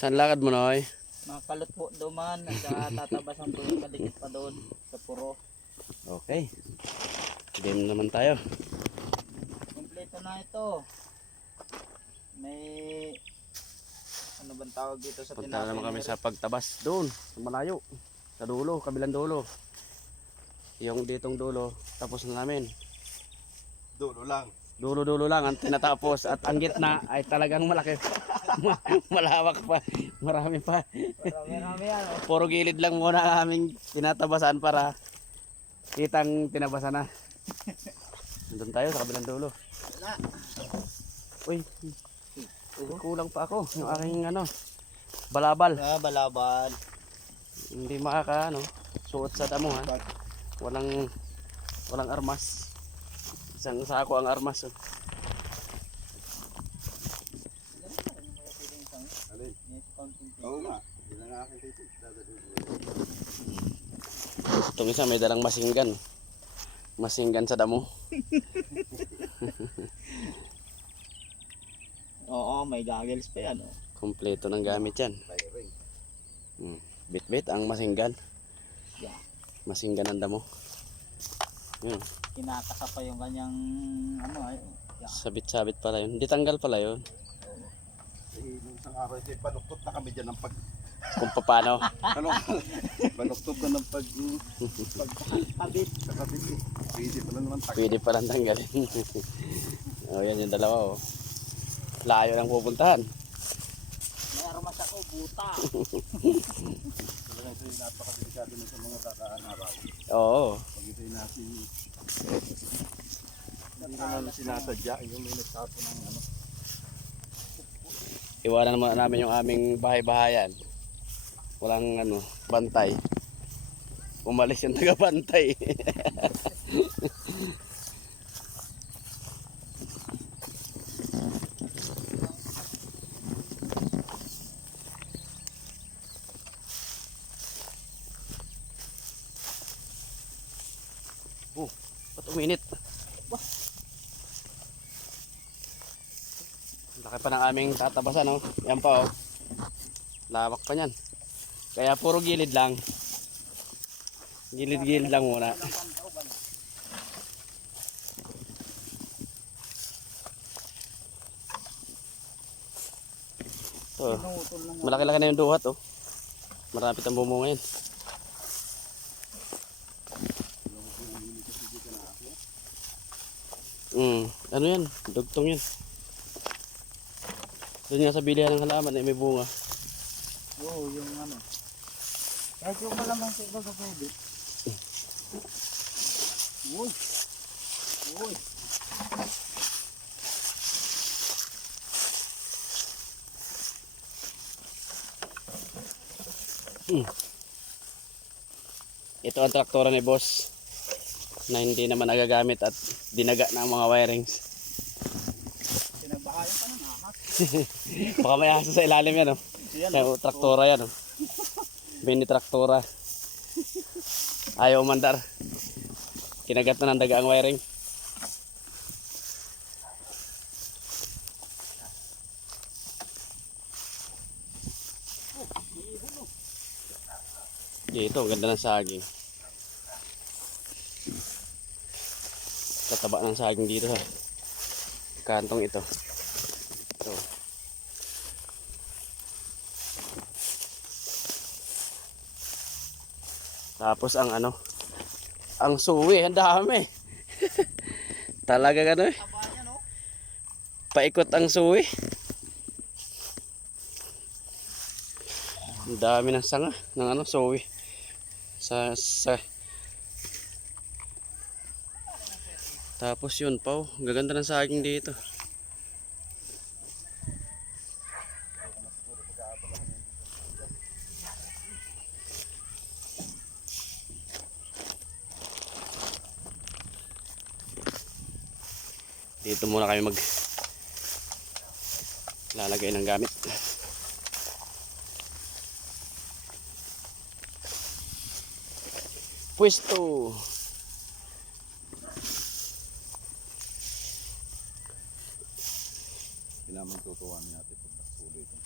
Saan lakad mo, Noy? Makalot po duman at saka tatabasan po yung kadikit pa doon sa puro. Okay. Game naman tayo. Kompleto na ito. May ano bang tawag dito sa Punta na naman kami tinapay? sa pagtabas doon, sa malayo. Sa dulo, kabilang dulo. Yung ditong dulo, tapos na namin. Dulo lang. Dulo-dulo lang ang tinatapos at ang gitna ay talagang malaki. Malawak pa. Marami pa. Marami yan. Oh. Puro gilid lang muna ang aming tinatabasan para kitang tinabasan na. Doon tayo sa kabilang dulo. Wala. Uy, kulang pa ako. Yung aking balabal. Ah, balaban. Hindi suot sa damo ha. Walang armas. Isang sako ang armas. Oh. Alin? Oo nga. Ilang aking titi. Itong isa may dalang masinggan. Masinggan sa damo. Oo, may goggles pa yan. Oh. Kompleto ng gamit yan. Bit-bit ang masinggan. Yeah. Masinggan ang damo. Yun. Kinataka pa yung kanyang yeah. Sabit-sabit pala yun. Hindi tanggal pala yun. Nung isang araw, baluktot na kami dyan ng Kung paano. baluktot na ng pagkabit. Pwede pala naman takot. Pwede palang tanggalin. O yan yung dalawa. Oh. Layo ng pupuntahan. May armas ako, buta. Talagang ito'y napakadelikado na sa mga tataan araw. Oo. Pag ito'y hindi naman sinasadya, yung may nagtapo ng Iwanan naman namin yung aming bahay-bahayan. Walang bantay. Umalis yung taga-bantay. Ba't uminit? Laki pa ng aming tatabasan, oh. Yan pa, oh. Lawak pa niyan. Kaya puro gilid lang. Gilid-gilid lang muna. Oh, malaki-laki na yung duhat, oh. Marapit ang bumunga yun. Ano yan? Dugtong yan. Doon nga sa bilihan ng halaman ay may bunga. Oo, yung kahit yung malamang sa iba ka pwede. Uy! Uy! Ito ang traktora ni boss na hindi naman nagagamit at dinaga ng mga wirings. Pinagbahayan ka ng ahas. Baka may aso sa ilalim yan, oh. Yung traktora yan, oh. Mini traktora. Ayaw umandar. Kinagat na ng daga ang wiring. Dito, ang ganda ng saging. Tataba ng saging dito ha. Kantong ito. Ito. Tapos ang ang suwi, ang dami. Talaga eh. Paikot ang suwi. Ang dami ng sanga ng suwi. Tapos yun pa, oh. Gaganda ng saging dito. Dito muna kami lalagay ng gamit. Pwesto. Pinamagtutuan natin pag nagsuloy ito.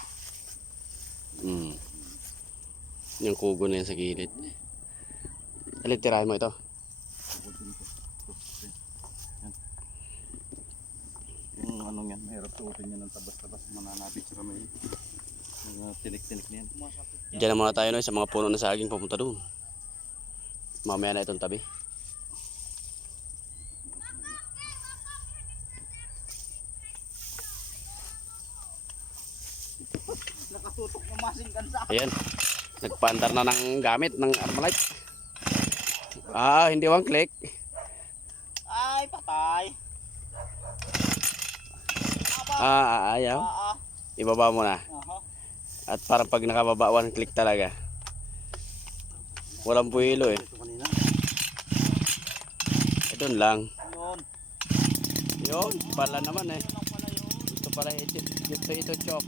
Yung kugo na yan sa gilid. Alin, tirahin mo ito. Yung ano yan, mahirap suotin yan ng tabas-tabas. Mananabit sa kamay. Yung tinik-tinik na yan. Diyan na muna tayo no, sa mga puno na saging papunta doon. Mamaya na itong tabi. Nakatutok ng masing gansa. Ayan. Nagpaandar na ng gamit ng Armalite. Hindi one click. Ay, patay. Ayaw. Ibaba mo na. Aha. At parang pag nakababa one click talaga. Walang buhilo eh. Ito kanina. Doon lang. Yun. Yun, pala naman eh. Yun lang pala yun. Ito pala ito chok.